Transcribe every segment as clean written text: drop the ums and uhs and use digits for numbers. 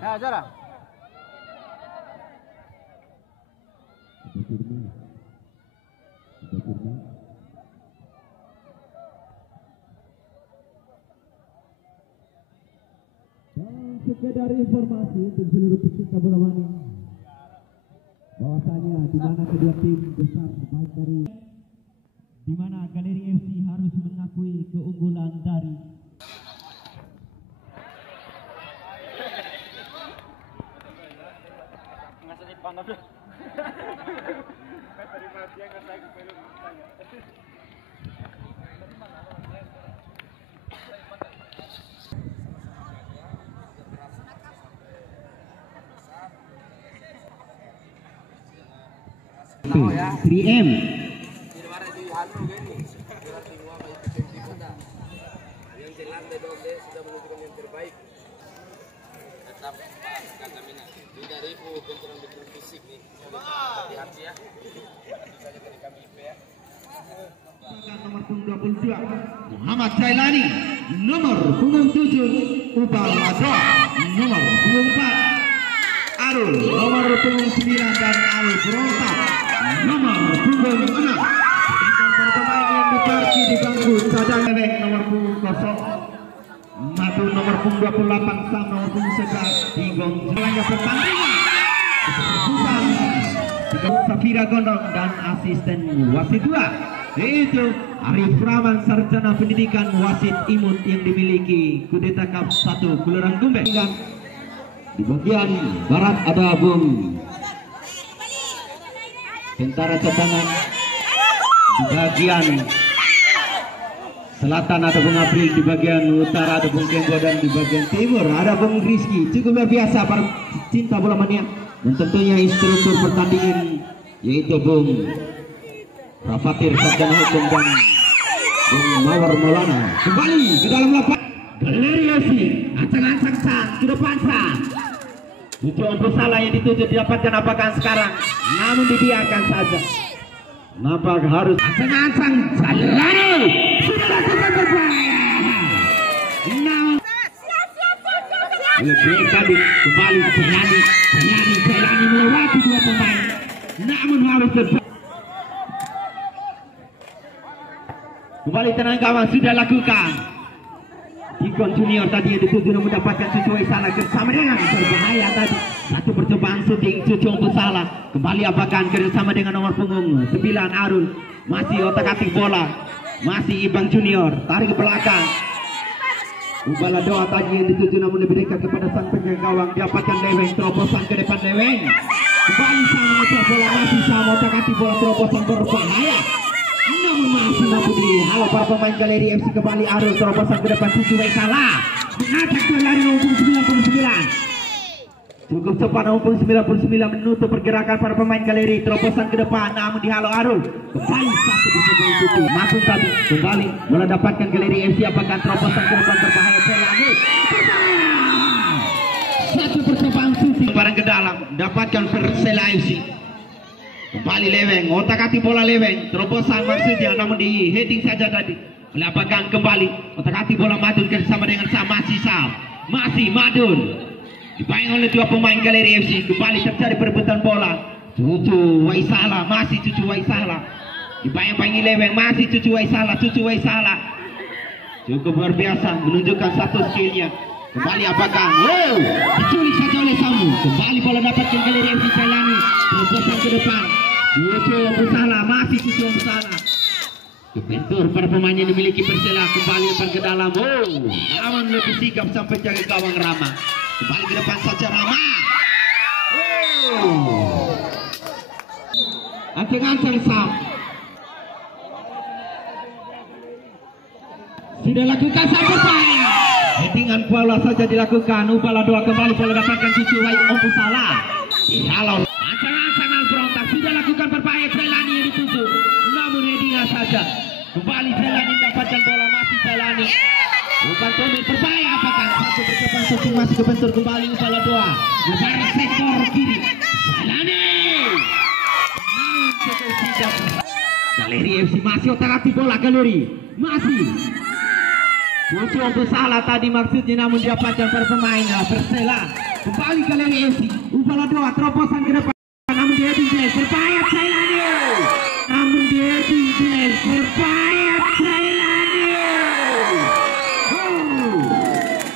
Ya, Zara. Sekedar informasi untuk seluruh pecinta bola mani, bahwasanya di mana kedua tim besar baik dari di mana Galeri FC harus mengakui keunggulan dari Ya. 3M. Yang jelas Dedonde sudah menunjukkan yang terbaik. Tetap kata Mina. 3.000 benturan bentuk fisik nih. Hati-hati ya. Itu saja dari kami IP ya. Nomor punggung 22 Muhammad Jailani, nomor punggung 7 Ubal Madra, nomor punggung 4 Arul, nomor punggung 9 dan Al Berontak, nomor punggung 6. Sedangkan para pemain yang diparkir di bangku cadangan nomor punggung 0 Madu nomor punggung 28 Sam nomor punggung 11 Tigong jalannya pertandingan Susan Safira Gondong dan asisten wasit 2 yaitu Arif Rahman sarjana pendidikan wasit imut yang dimiliki Kudeta Cup 1 Kelurahan Gumbe. Di bagian barat ada Bung Tentara Cadangan, di bagian selatan ada Bung April, di bagian utara ada Bung Kembo, dan di bagian timur ada Bung Rizky. Cukup luar biasa para cinta bola mania, dan tentunya instruktur pertandingan yaitu Bung Rafathir sarjana hukum dan Bung Mawar Maulana. Kembali ke dalam lapangan Galeri FC, ancang-ancang sang ke depan sang. Tujuan bersalah yang dituju didapatkan apakah sekarang, namun dibiarkan saja. Nampak harus ancang-ancang Jailani sudah lakukan berbahaya. Namun lebih tadi kembali Jailani melewati dua pemain, namun harus kembali tenang kawan, sudah lakukan. Dikon Junior tadi yang dituju mendapatkan Cucu Waisala bersama dengan berbahaya tadi. Satu percobaan syuting Cucu Waisala. Kembali apakan bersama dengan nomor punggung 9 Arul. Masih otak-atik bola. Masih Ibang Junior tarik ke belakang. Ubala doa tadi yang dituju namun lebih dekat kepada sang penjaga gawang. Dapatkan Leweng, terobosan ke depan Leweng. Kembali sama otak bola, masih sama otak-atik bola, terobosan berbahaya. Namun masih mampu di halo para pemain Galeri FC. Kembali Arul, terobosan ke depan Cucu Waisala. Mengacak berlari nomor 99. Cukup cepat nomor 99 menutup pergerakan para pemain Galeri. Terobosan ke depan namun di halo Arul. Kembali satu di sebelah Cucu. Masuk tadi kembali bola dapatkan Galeri FC. Apakah terobosan ke depan berbahaya Selani. Satu percobaan syuting barang ke dalam dapatkan Persela FC. Kembali Leweng, otak-atik bola Leweng, terobosan maksudnya namun di heading saja tadi. Melapakan kembali, otak-atik bola Madun bersama dengan masih Madun. Dibayang oleh dua pemain Galeri FC, kembali terjadi perebutan bola. Cucu Waisala, masih Cucu Waisala. Dibayang-bayangi Leweng, masih Cucu Waisala. Cukup luar biasa, menunjukkan satu skillnya. Kembali apakah? Wow, diculik saja oleh Samu. Kembali bola dapatkan Galeri FC Jailani. Terobosan ke depan. Cucu Waisala, masih Cucu Waisala. Kebentur para pemain yang dimiliki Persela. Kembali depan ke dalam. Oh, aman lebih sigap sampai jaga gawang Rama. Kembali ke depan saja Rama. Oh, ancang-ancang Sam. Sudah lakukan sampai saya. Headingan bola saja dilakukan. Ubala doa kembali bola dapatkan Cucu Waisala. Dihalau. Ancang-ancang Al Berontak sudah lakukan berbahaya Jailani yang dituju. Namun headingan saja. Kembali Jailani mendapatkan bola, masih Jailani. Bukan Tommy berbahaya apakah satu bercepat syuting masih kebentur kembali Ubala doa. Besar sektor kiri. Jailani. Namun cukup tidak. Galeri FC masih otak-atik bola Galeri. Masih. Cucu Waisala tadi maksudnya namun didapatkan para pemain Persela. Kembali Galeri FC. Upala 2 terobosan ke depan. Namun dia Glass berbahaya Jailani. Namun dia Glass berbahaya Jailani.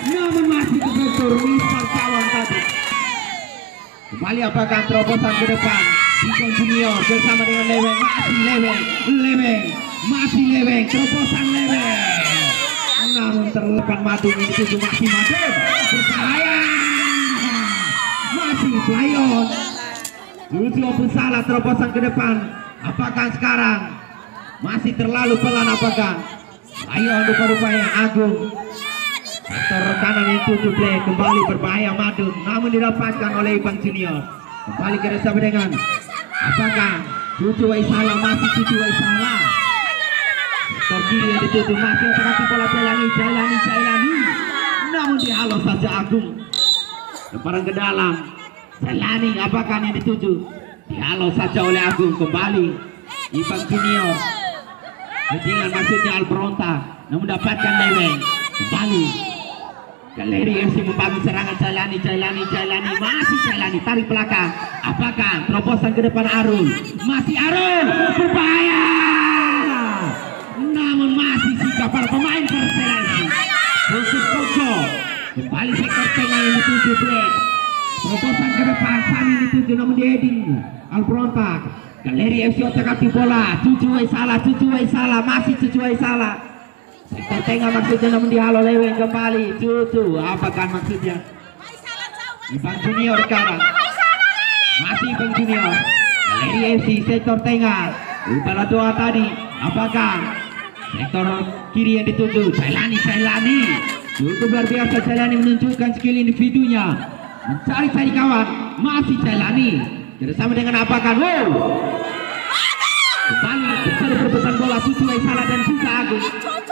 Namun masih kebentur misal kawan tadi. Kembali apakah terobosan ke depan. Dikon Junior bersama dengan Leweng. Masih Leweng. Terobosan Leweng. Namun terlepas Madu ini tujuh masih Madu. Berbahaya. Masih fly on. Lucio salah terobosan ke depan. Apakah sekarang masih terlalu pelan apakah? Ayo rupa-rupanya Agung. Sektor kanan itu Blake kembali berbahaya Madu, namun didapatkan oleh Ibang Junior. Kembali ke bersama dengan apakah Cucu Waisala masih Cucu Waisala. Sektor kiri yang dituju masih terapi bola Jailani. Namun dihalau saja Agung. Lemparan ke dalam. Jailani apakah yang dituju? Dihalau saja oleh Agung. Kembali Ibang Junior. Ketinggalan maksudnya Alberonta, namun dapatkan Leweng. Kembali Galeri FC membangun serangan Jailani. Masih Jailani tarik belakang. Apakah terobosan ke depan Arul? Masih Arul berbahaya. Namun masih sikap para pemain Persela FC. Khusus Koko. Kembali sektor tengah yang dituju Blake. Terobosan ke depan Sani dituju namun diheading Alberonta. Galeri FC otak-atik bola. Cucu Waisala. Masih Cucu Waisala. Sektor tengah maksudnya namun dihalau Leweng kembali. Cucu apakah maksudnya? Ibang Junior sekarang. Masih Ibang Junior. Galeri FC sektor tengah. Upala 2 tadi. Apakah sektor kiri yang dituju? Jailani. Cukup luar biasa Jailani menunjukkan skill individunya. Mencari kawan. Masih Jailani. Bersama dengan apakah? Kembali terjadi perebutan bola Cucu Waisala dan juga Agung.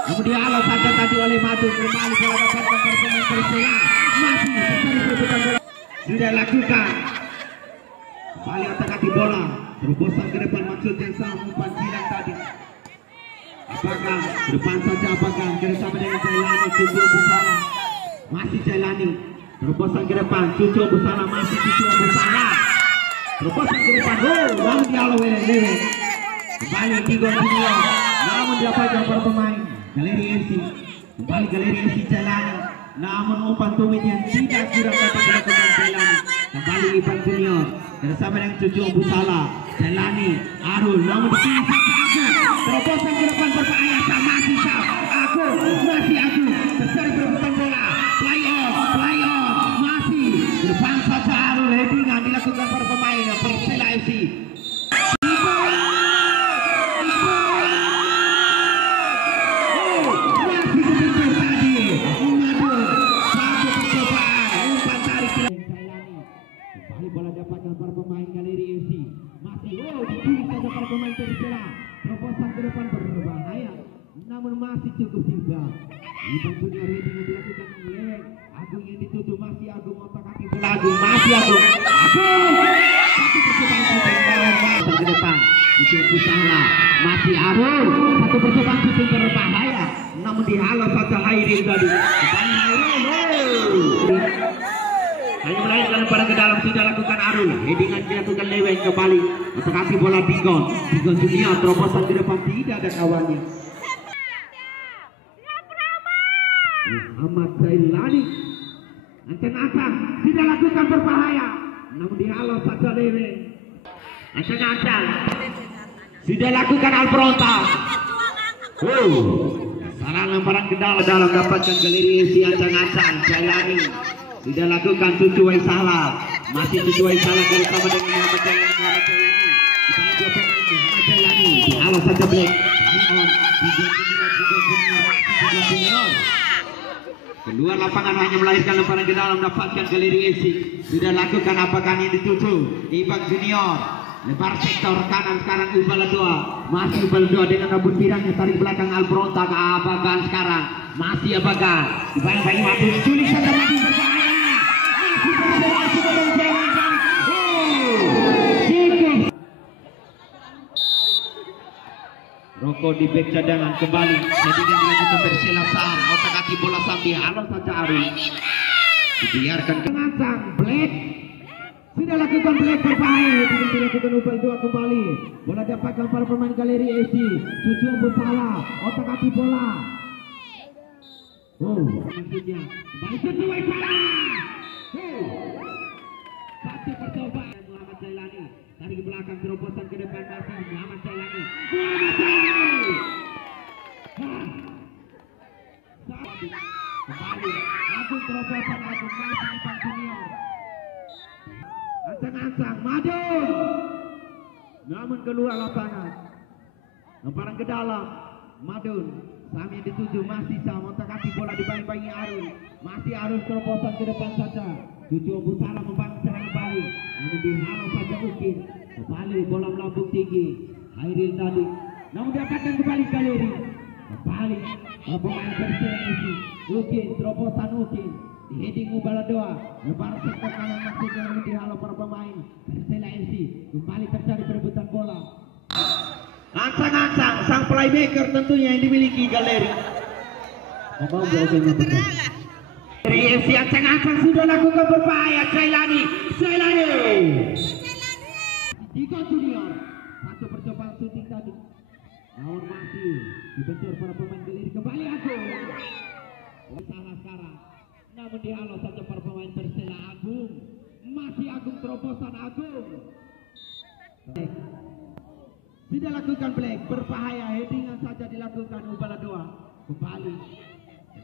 Namun dihalau saja tadi oleh Madu. Kembali bola dapatkan pemain Persela. Masih terjadi perebutan bola. Sudah lakukan. Kembali otak-atik bola. Terobosan ke depan maksudnya sama umpan silang tadi. Apakah ke depan saja apakah bersama dengan Jailani Cucu Waisala. Masih Jailani. Terobosan ke depan Cucu Waisala masih Cucu Waisala. Terobosan ke depan. Lalu dihalau oleh Leweng. Kembali Dikon Junior. Namun didapatkan para pemain Galeri FC. Kembali Galeri FC Jailani. Namun umpan tumit yang tidak kurang dapat dilakukan Jailani. Kembali Ibang Junior bersama dengan Cucu Waisala. Jailani Arul namun dipilih Agung. Terobosan ke depan berbahaya masih Agung. Terjadi perebutan bola. Play on. Masih depan saja Arul. Headingan dilakukan para pemain Persela FC. Bola dapatkan para pemain Galeri FC. Masih dipilih saja para pemain Persela. Terobosan ke depan berbahaya. Namun masih cukup singkat. Ibang Junior heading yang dilakukan Leweng. Agung yang dituju masih Agung otak-atik bola Agung. Masih Agung. Satu percobaan shooting ke depan. Cucu Waisala. Masih Arul. Satu percobaan shooting berbahaya. Namun dihalau saja Hairil tadi. Hanya melahirkan pada ke dalam sudah lakukan Arul. Headingan dilakukan Leweng kembali. Otak-atik bola Dikon Junior. Terobosan ke depan tidak ada kawannya. Muhammad Jailani. Ancang-ancang tidak lakukan berbahaya. Namun dihalau saja Leweng. Ancang-ancang sudah lakukan Alberonta. Salah lemparan ke dalam dapatkan Galeri FC. Ancang-ancang Jailani. Sudah lakukan Cucu Waisala. Masih Cucu Waisala bersama dengan Muhammad Jailani. Dihalau saja Blake. Kedua lapangan hanya melahirkan lemparan ke dalam dapatkan Galeri FC. Sudah lakukan apakah yang dituju? Ibang Junior. Lebar sektor kanan sekarang Upala 2. Masih Upala 2 dengan rambut pirangnya tarik belakang Alberonta ke apakah sekarang? Masih apakah? Dibayang-bayang Madu. Sulit saja Madu berbahaya. Rokok di back cadangan kembali. Jadi dilakukan Persela Sam. Otak-atik bola Sam dihalau saja Arul. dibiarkan ke Ngancang. Black sudah lakukan Black berbahaya, tidak dilakukan Ubal 2 kembali. Bola dapatkan para pemain Galeri FC. Cucu bersalah, otak hati bola. Maksudnya kembali Cucu salah. Satu percobaan Muhammad Jailani. Tarik ke belakang, terobosan ke depan masih Muhammad Jailani. Kembali Agung, terobosan Agung masih Ivan Junior. Ancang-ancang Madun, namun keluar lapangan. Lemparan ke dalam Madun, Sami yang dituju masih sama, otak-atik bola dibangi-bangi Arun. Masih Arun terobosan ke depan saja. Cucu Abu Salah membangun serangan balik, namun dihalau saja mungkin. Kembali bola melambung tinggi. Hairil tadi, namun dapatkan kembali Galeri. Kembali pemain Persela FC. Ukin terobosan Ukin. Heading Ubala Doa, lebar sektor kanan maksudnya namun dihalau para pemain Persela FC. Kembali terjadi perebutan bola. Ancang-ancang sang playmaker tentunya yang dimiliki Galeri. Dari FC ancang-ancang sudah lakukan berbahaya. Jailani Diko Junior, satu percobaan shooting tadi. Namun masih dibentur para pemain Galeri. Kembali Agung. Salah sekarang. Namun dihalau saja para pemain Persela. Agung, masih Agung terobosan Agung. Tidak lakukan Black, berbahaya. Headingan saja dilakukan Ubala Doa. Kembali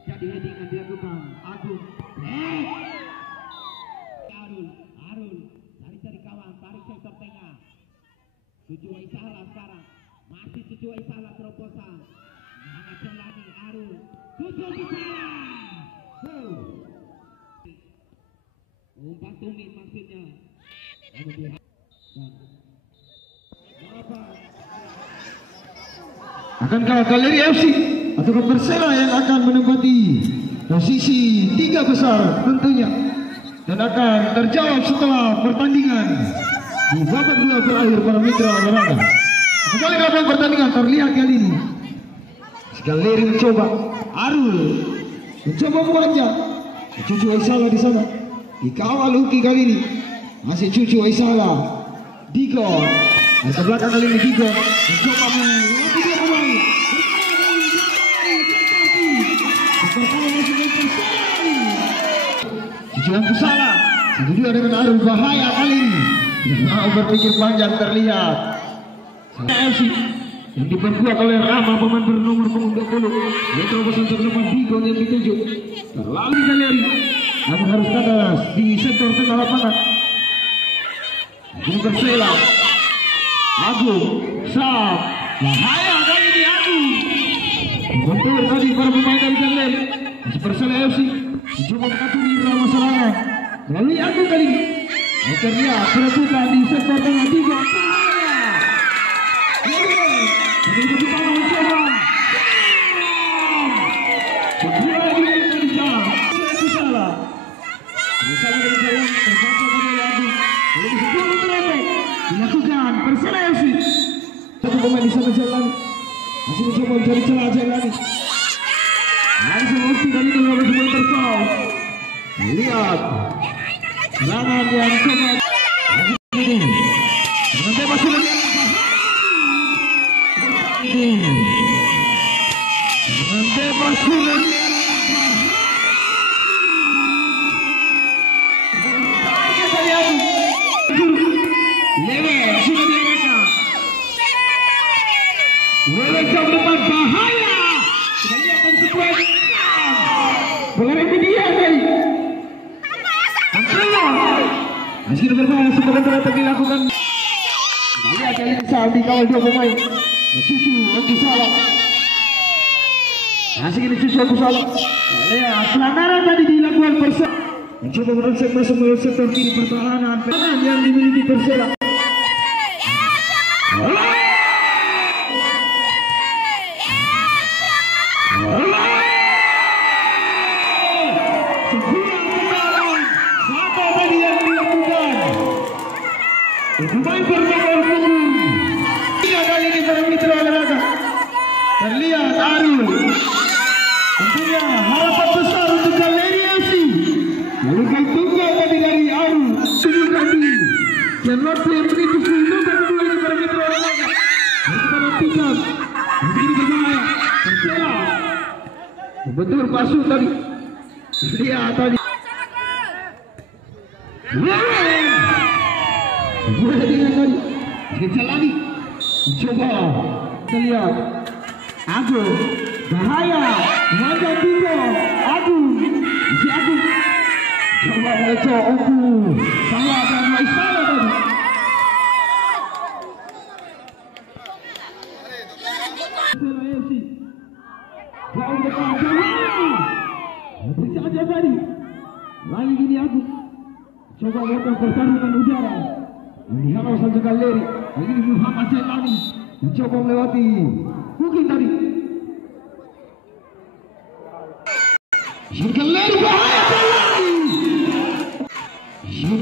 jadi headingan dilakukan Agung. Black Arul cari kawan, tarik sektor tengah. Cucu Waisalah sekarang, masih Cucu Waisalah terobosan Muhammad Jailani. Arul, Cucu Waisalah. Umpan tumit maksudnya. Akankah Galeri FC atau Persela yang akan menempati posisi 3 besar tentunya, dan akan terjawab setelah pertandingan di babak 2 berakhir para mitra olahraga. Kembali dalam pertandingan terlihat kali ini Galeri mencoba, Arul mencoba membuatnya. Cucu Waisalah di sana dikawal Uki kali ini, masih Cucu Waisalah. Diko dari belakang kali ini Diko mencoba melewati dua pemain. Cucu yang salah, satu dua dengan Arul, bahaya kali ini. Tidak mau berpikir panjang, terlihat FC yang diperkuat oleh Rama, pemain bernomor punggung 20. Yang terobosan terlepas Diko yang ditunjuk terlalu Galeri, namun harus kandas di sektor tengah lapangan. Ini Persela. Agung, Sam, bahaya kali ini Agung. Bentur tadi para pemain dari Galeri. Masih Persela FC mencoba mengaturi Rama serangan melalui Agung kali ini. Terlihat perebutan di sektor tengah. Diko bahaya. Ini mencoba mencoba. Kedua lagi dari jalan. Salah. Bersama dari jalan terbaca dari Agung. Lalu sebuah menerobos dilakukan Persela FC. Satu pemain di sana jalan masih mencoba mencari celah Jailani. Langsung Uki dari keluar semua terfoul. Lihat serangan yang sangat ini. Dengan bebas sudah dengan bebas sudah Lewe sudah diarahkan. Lewe jauh depan, bahaya. Sudah lihatkan sebuah bola media tadi. Meski berbahaya, semoga ternyata dilakukan. Lihat kali ini Sam dikawal dua pemain. Cucu Abu Salah. Masih ini Cucu Abu Salah. Lihat pelanggaran tadi dilakukan Persela. Mencoba merusak semua sektor kiri pertahanan yang dimiliki Persela. Pemain bernomor punggung 3 kali ini para mitra olahraga. Terlihat Arul. Tentunya harapan besar untuk Galeri FC. Lalu kali tunggal tadi dari Aru. Tujuh kali. Dan waktu yang menitip nomor 2 ini para mitra olahraga. Kita nantikan. Begini berbahaya. Tercela. Betul pasuk tadi. Lihat tadi. Boleh dengan tadi. Kita lagi. Coba. Kita lihat. Agung. Bahaya. Wajah tiga. Agung. Isi Agung. Coba Eco Oku. Saya dan Maisala tadi. Jauh depan. Bisa aja tadi. Lagi gini Agung. Coba lakukan pertarungan udara. Menghalau saja Galeri. Lagi ini Muhammad Jailani. Mencoba melewati mungkin tadi. Galeri bahaya Jailani.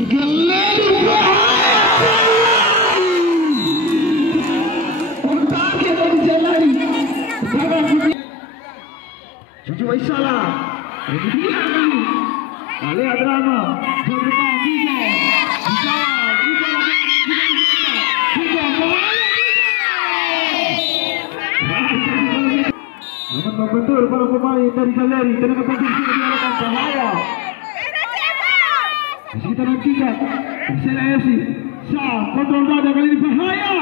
Galeri bahaya Jailani. Kontaknya dari Jailani. Sekarang Cucu Waisala. Ini dia kali. Kali drama. Jauh depan tiga. Betul para pemain dari Galeri tenaga posisi diarahkan bahaya. Masih kita nantikan Persela FC sah kontrol dada kali ini bahaya.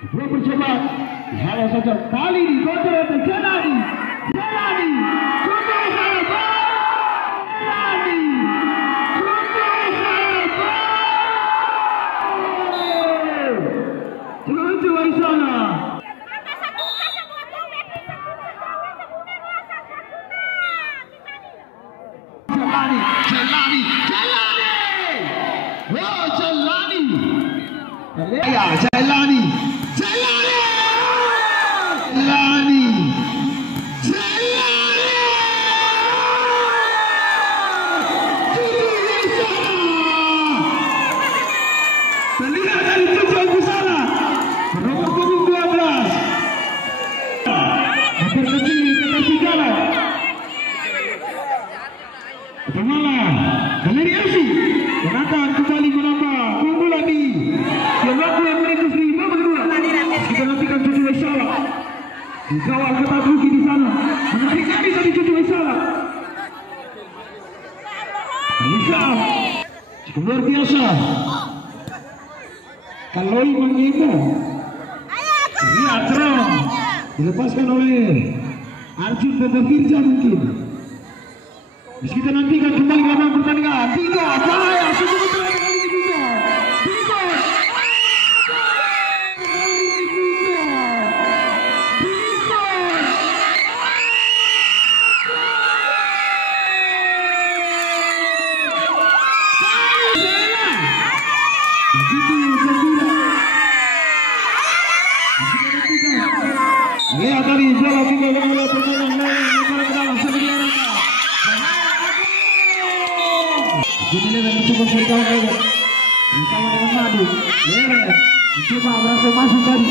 Sebuah percobaan bahaya saja kali ini kontrol dada Jailani. Jailani kontrol dada Jailani Cucu Waisala. Jailani. Oh, Jailani. Ya, Jailani. Terlihat dari Cucu Waisala. Nomor 12. Memperkecil ketertinggalan. Kemana? Galeri FC yang akan kembali menambah keunggulan di yang waktu yang menitip di nomor 2. Kita nantikan Cucu Waisala. Dikawal ketat Ruki di sana. Menarik kami tadi Cucu Waisala. Bisa cukup luar biasa. Kalau mengimu, lihat terang dilepaskan oleh Arjun Pembafirja mungkin. Meski kita nantikan kembali lawan pertandingan. Tiga, bahaya, sungguh betul kali ini tiga. Lihat tadi bola tinggal oleh permainan lain dalam sebagai arah. Jadi dengan mencoba serigala lagi bersama dengan Madu. Lere mencoba berhasil masuk tadi.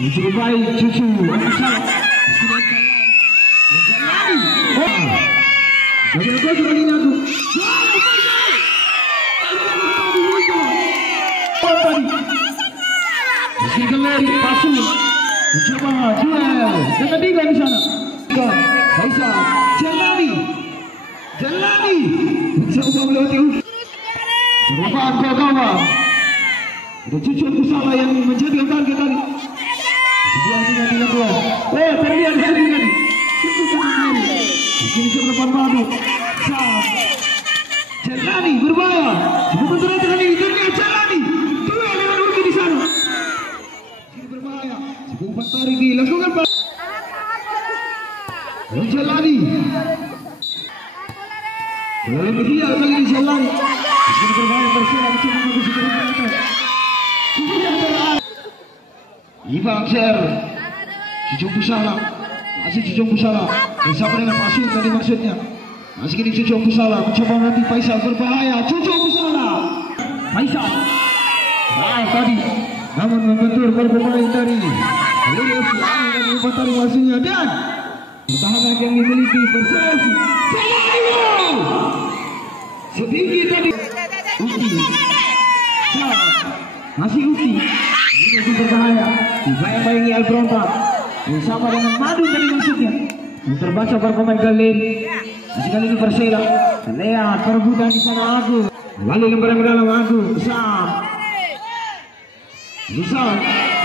Cukup baik Cucu Waisala. Jadi aku juga ini aku. Meski Galeri pasung. Mencoba duel dengan tiga di sana. Faisal Jailani. Mencoba melewati perlukaan kawan. Ada Cucu Waisala yang menjadi target tadi. Sebuah tinggal kuat. Terlihat di sini tadi. Ini coba depan Madu. Jailani berbahaya. Sebentar kali ini terlihat Jailani. Duel dengan Ruki di sana. Ini berbahaya. Sebuah tarik dilakukan Pak. Jailani. Boleh berhial kali ini Jailani. Ini berbahaya Persela mencoba menembus ke atas. Ivan Ser. Cucu Waisala. Masih Cucu Waisala. Bersama dengan pasung tadi maksudnya. Masih kini Cucu Waisala mencoba nanti Faisal berbahaya. Cucu Waisala. Faisal. Tadi. Namun membentur pemain dari Galeri FC dan umpan tarik maksudnya dan pertahanan yang dimiliki Persela. sedikit tadi. Uki. Masih Uki. Ini masih berbahaya. Dibayang-bayangi El Berontak. Yang sama dengan Madu tadi maksudnya. Yang terbaca para pemain Galeri. Masih kali ini Persela. Lihat perebutan di sana Agung. Lalu lemparan ke dalam Agung. Besar.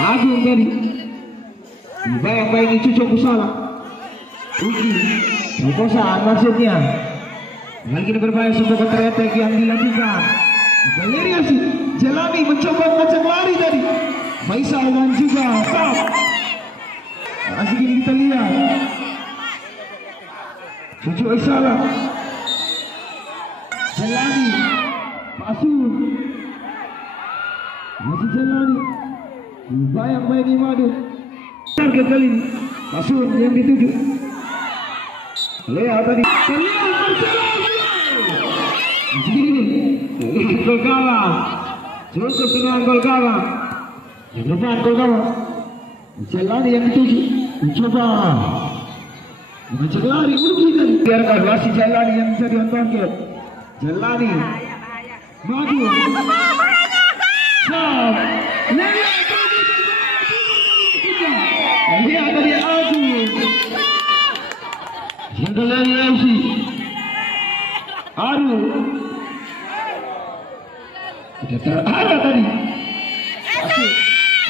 Agung tadi. Dibayang-bayangi Cucuk Kusala. Uki. Perkosaan maksudnya. Lagi ini berbahaya sebuah counter-attack yang dilakukan. Galeri Asik Jelani mencoba mengacak lari tadi. Faisal dan juga Sam. Asik ini kita lihat. Cucu Isala. Jelani. Pasun. Masih Jelani. Bayang-bayangi Madu. Target kali ini. Pasun yang dituju. Lihat tadi. Terlihat Marcelo. Gol gawang. Cukup dengan gol gawang. Yang depan gol gawang. Jelani yang dituju. Mencoba mengacak lari Uki tadi. Biarkan wasit Jelani yang bisa diantarkan. Jelani. Maju. Sam. Lihat tadi Agung. Yang Galeri FC. Aru. Tidak terarah tadi.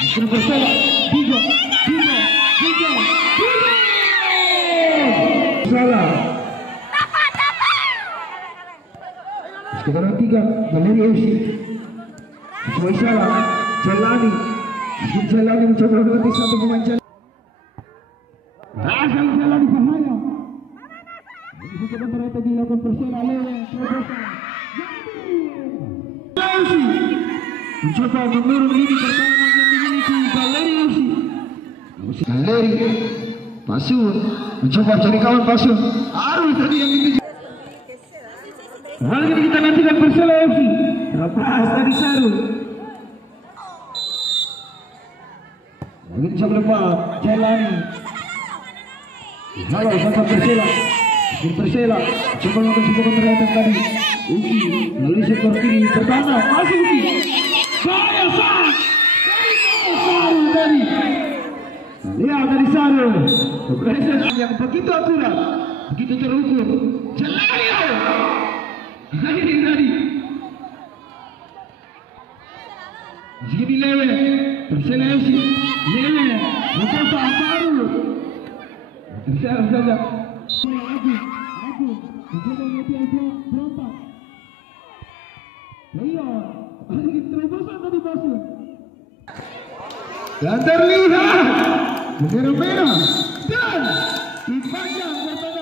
Masih Persela. Tiga. Salah. Sekarang 3 Galeri FC. Sesuai salah. Jelani. Jelani mencoba mengganti satu pemain Jelani. Asal Jelani bahaya. Ini sekarang mereka dilakukan Persela lewat terobosan. Mencoba mengurung ini pertahanan yang dimiliki Galeri FC. Galeri Pasun mencoba cari kawan Pasun. Arus tadi yang dituju. Kali ini kita nantikan Persela FC. Lepas dari Saru. Lagi coba lepas Jelani. Halo sama Persela. Persela coba melakukan sebuah counter-attack tadi. Uki lalu seperti ini pertama masih Uki. Saya Saru tadi. Lihat dari Saru. Presiden yang begitu akurat, begitu terukur. Jelani. Ini tadi. Jadi lewe. Persela FC lewe. Mencoba Saru. Persela saja. Aku mencoba mengetikan berontak. Iya, ini terobosan tadi Pasun. Dan terlihat bendera merah dan dipanjang pertandingan.